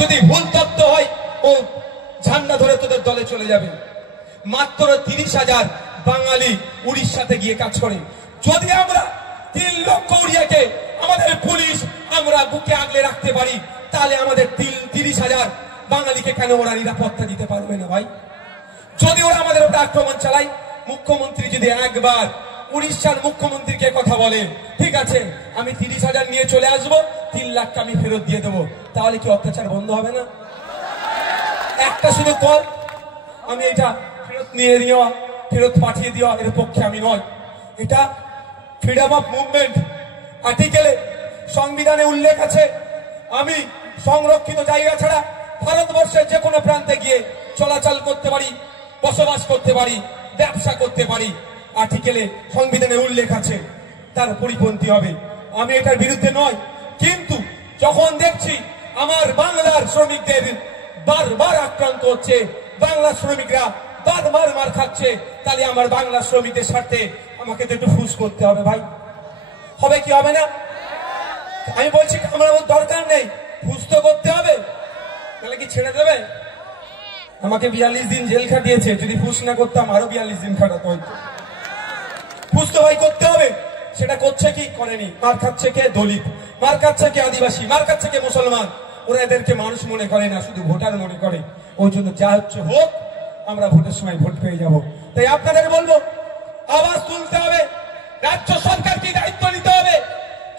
যদি ভুল তথ্য হয় ও ঝান্ডা ধরে তোদের দলে চলে যাবে। মাত্র 30,000 বাঙালি উড়িষ্যাতে গিয়ে কাজ করে। যদি আমরা 3 লক্ষ উড়িয়াকে আমাদের পুলিশ আমরা বুকে আগলে রাখতে পারি, তাহলে আমাদের 30,000 বাঙালিকে কেন ওরা নিরাপত্তা দিতে পারবে না ভাই? যদি ওরা আমাদের উপর আক্রমণ চালায়, মুখ্যমন্ত্রী যদি একবার উড়িষ্যার মুখ্যমন্ত্রীকে কথা বলে, ঠিক আছে আমি 30,000 নিয়ে চলে আসবো, 3 লাখ আমি ফেরত দিয়ে দেবো, তাহলে কি অত্যাচার বন্ধ হবে না? একটা শুধু কল, আমি এটা ফেরত নিয়ে দেওয়া, ফেরত পাঠিয়ে দেওয়া এর পক্ষে আমি নয়। এটা ফ্রিডম অফ মুভমেন্ট আর্টিকেলে সংবিধানে উল্লেখ আছে, আমি সংরক্ষিত জায়গা ছাড়া ভারতবর্ষের যে কোনো প্রান্তে গিয়ে চলাচল করতে পারি, বসবাস করতে পারি, ব্যবসা করতে পারি। আর্টিকেলে সংবিধানে উল্লেখ আছে, তার পরিপন্থী হবে। আমি এটার বিরুদ্ধে নয়, কিন্তু যখন দেখছি আমার বাংলার শ্রমিকদের বারবার আক্রান্ত হচ্ছে, বাংলা শ্রমিকরা বারবার মার খাচ্ছে, তাহলে আমার বাংলা শ্রমিকদের স্বার্থে আমাকে তো একটু ফুস করতে হবে ভাই। হবে কি হবে না? আমি বলছি আমার দরকার নেই, ফুস তো করতে হবে, তাহলে কি ছেড়ে দেবে? আমাকে 42 দিন জেল খাটিয়েছে, যদি ফুস না করতাম আরো 42 দিন খাটাতো হয়তো। ফুস তো ভাই করতে হবে, সেটা করছে কি করেনি? মার খাচ্ছে কে? দলিত। মার খাচ্ছে কে? আদিবাসী। মার খাচ্ছে কে? মুসলমান। ওরা এদেরকে মানুষ মনে করে না, শুধু ভোটার মনে করে। ওই জন্য যা হচ্ছে হোক, আমরা ভোটের সময় ভোট পেয়ে যাব। তাই আপনাদের বলবো, আওয়াজ তুলতে হবে, রাজ্য সরকারকে দায়িত্ব নিতে হবে,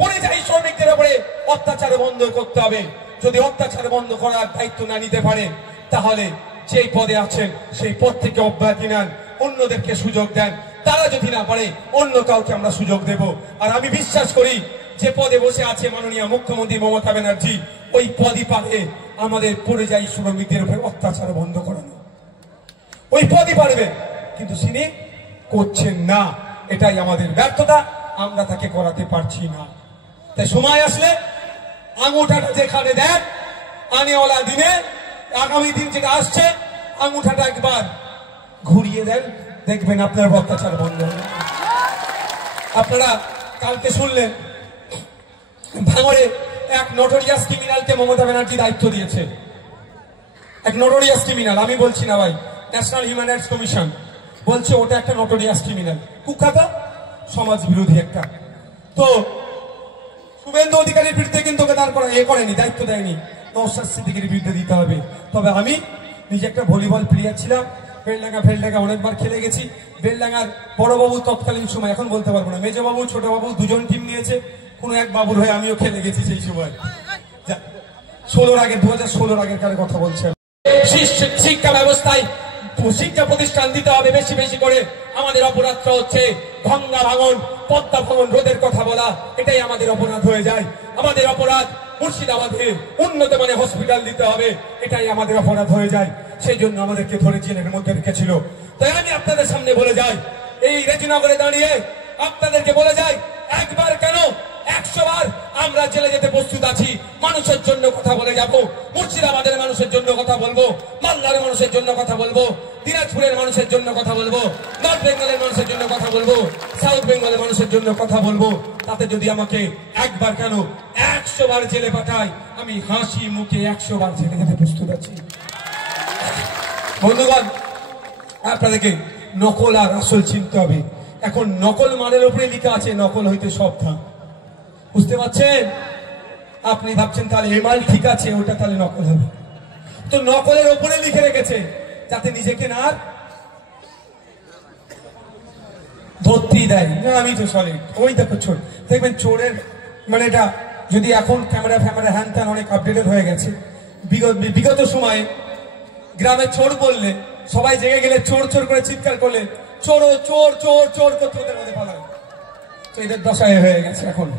পরিযায়ী শ্রমিকদের উপরে অত্যাচার বন্ধ করতে হবে। যদি অত্যাচার বন্ধ করার দায়িত্ব না নিতে পারে, তাহলে যেই পদে আছেন সেই পদ থেকে অব্যাহতি নেন, অন্যদেরকে সুযোগ দেন। তারা যদি না পারে, অন্য কাউকে আমরা সুযোগ দেব। আর আমি বিশ্বাস করি, যে পদে বসে আছে মাননীয় মুখ্যমন্ত্রী মমতা ব্যানার্জি, ওই পদই পারে আমাদের পরিযায়ী শ্রমিকদের উপর অত্যাচার বন্ধ করানো। ওই পদই পারবে, কিন্তু তিনি করছেন না। এটাই আমাদের ব্যর্থতা, আমরা তাকে করাতে পারছি না। তাই সময় আসলে আঙুঠাটা যেখানে দেন, আনেওয়ালা দিনে, আগামী দিন যেটা আসছে, আঙুঠাটা একবার ঘুরিয়ে দেন, দেখবেন আপনার অত্যাচার বন্ধ হবে। আপনারা কালকে শুনলেন ভাঙড়ে এক নোটোরিয়াস ক্রিমিনালকে মমতা ব্যানার্জি দায়িত্ব দিয়েছে। এক নোটোরিয়াস ক্রিমিনাল, আমি বলছি না ভাই, ন্যাশনাল হিউম্যান রাইটস কমিশন বলছে ওটা একটা নোটোরিয়াস ক্রিমিনাল, কুখ্যাত সমাজ বিরোধী একটা। তো শুভেন্দু অধিকারীর বিরুদ্ধে কিন্তু ওকে দাঁড় করা করেনি, দায়িত্ব দেয়নি, নওশাদ সিদ্দিকীর বিরুদ্ধে দিতে হবে। তবে আমি নিজে একটা ভলিবল প্লেয়ার ছিলাম, বেলডাঙ্গা অনেকবার খেলে গেছি। বেলডাঙ্গার বড়বাবু তৎকালীন সময়, এখন বলতে পারবো না, মেজবাবু ছোট বাবু দুজন টিম নিয়েছে, কোন এক বাবুর হয়ে আমিও খেলে গেছি সেই সময়। 2016 আগের কার কথা বলছেন। শিক্ষা ব্যবস্থায় শিক্ষা প্রতিষ্ঠান দিতে হবে বেশি বেশি করে। আমাদের অপরাধটা হচ্ছে গঙ্গা ভাঙন, পদ্মা ভাঙন রোধের কথা বলা, এটাই আমাদের অপরাধ হয়ে যায়। আমাদের অপরাধ মুর্শিদাবাদে উন্নত মানের হসপিটাল দিতে হবে, এটাই আমাদের অপরাধ হয়ে যায়। সেই জন্য আমাদেরকে ধরে জেলের মধ্যে রেখেছিল। তাই আমি আপনাদের সামনে বলে যাই, এই রেজিনগরে দাঁড়িয়ে আপনাদেরকে বলে যাই, একবার কেন 100 বার আমরা জেলে যেতে প্রস্তুত আছি। মানুষের জন্য কথা বলে যাব, মুর্শিদাবাদের মানুষের জন্য কথা বলবো, মালদার মানুষের জন্য কথা বলবো, দিনাজপুরের মানুষের জন্য কথা বলবো, নর্থ বেঙ্গলের মানুষের জন্য কথা বলবো, সাউথ বেঙ্গলের মানুষের জন্য কথা বলবো। তাতে যদি আমাকে একবার কেন 100 বার জেলে পাঠায়, আমি হাসি মুখে 100 বার জেলে যেতে প্রস্তুত আছি। বন্ধুগণ, আপনাদেরকে নকল আর আসল চিনতে হবে। এখন নকল মালের উপরে লেখা আছে নকল হইতে সাবধান, বুঝতে পারছেন? আপনি ভাবছেন তাহলে এই মাল ঠিক আছে, ওটা তাহলে নকল হবে। তো নকলের উপরে লিখে রেখেছে যাতে নিজেকে না ধরতেই দেয় না, আমি তো সলিড। ওই দেখো চোর, দেখবেন চোরের মানে এটা যদি এখন ক্যামেরা হ্যান ত্যান অনেক আপডেটেড হয়ে গেছে। বিগত সময়ে গ্রামে চোর বললে সবাই জেগে গেলে চোর চোর করে চিৎকার করলে চোর চোর চোর চোর করতে ওদের মধ্যে পালায়। তো এদের দশায় হয়ে গেছে, এখন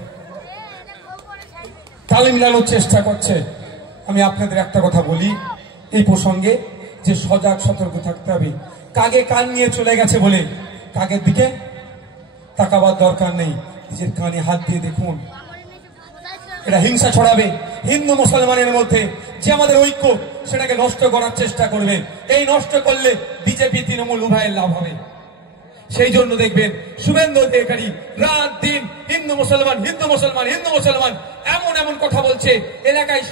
তালে মিলানোর চেষ্টা করছে। আমি আপনাদের একটা কথা বলি এই প্রসঙ্গে, যে সজাগ সতর্ক থাকতে হবে। কাগে কান নিয়ে চলে গেছে বলে কাগের দিকে তাকাবার দরকার নেই, নিজের কানে হাত দিয়ে দেখুন। এটা হিংসা ছড়াবে হিন্দু মুসলমানের মধ্যে, যে আমাদের ঐক্য সেটাকে নষ্ট করার চেষ্টা করবে। এই নষ্ট করলে বিজেপি তৃণমূল উভয়ের লাভ হবে। সেই জন্য দেখবেন শুভেন্দু অধিকারী রাত দিন হিন্দু মুসলমান হিন্দু মুসলমান হিন্দু মুসলমান এমন এমন কথা বলছে, এলাকায়